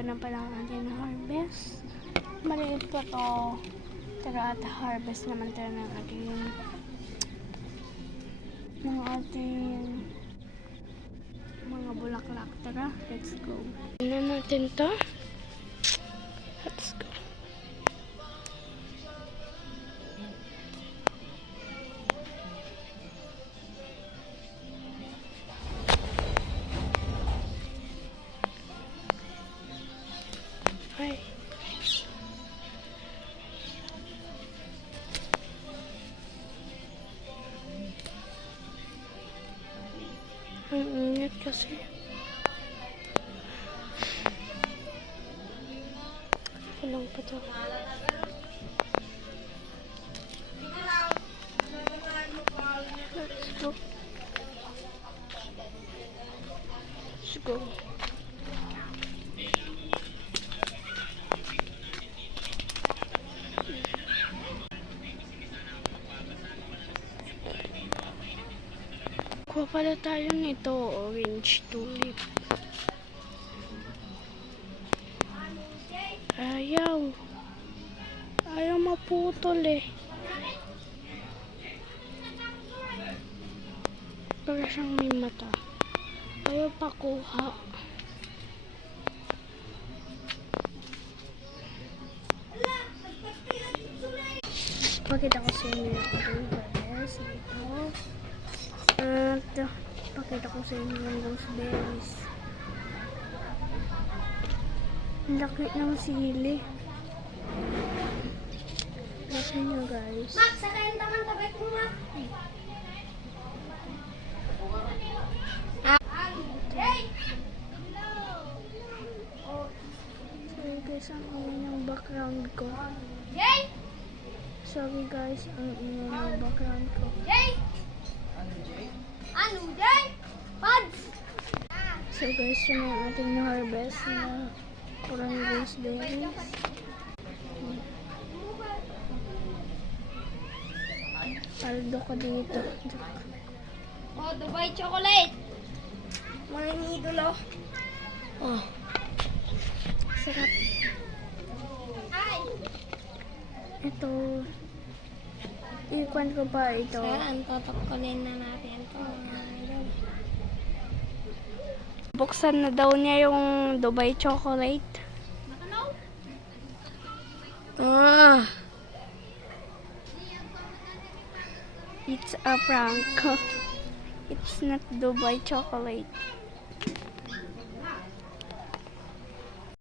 ito na pala ang ating harvest. Maliit pa to. Pero at harvest naman tayo ng ating mga bulaklak. Tara, let's go. Tignan natin to. Let's go. Hi. Ang init kasi. Kulang pa to. Let's go. Let's go. Kuha pala tayo nito, orange tulip. Ayaw. Ayaw maputol eh. Para siyang may mata. Ayaw pa kuha. Pakita ko sa inyo yung ating harvest dito. At pakita ko sa inyo yung gooseberries. Ang laki ng sili. Laki nyo guys. Max, sakayin taman tabay ko, Max. Sorry guys, ang ingay ng background ko. Jay! Sorry guys, ang ingay ng background ko. Jay! Ano, Jay? Pads! So guys, yun ang ating na-harvest na kurang gooseberries. Paldo ko dito. Oh, Dubai chocolate! Mga inidolo. Oh. Sarap. Ay! Ito. Ikwan ko pa ito. Saan? Totokkolin na natin ito. Buksan na daw niya yung Dubai chocolate. Ah. It's a prank. It's not Dubai chocolate.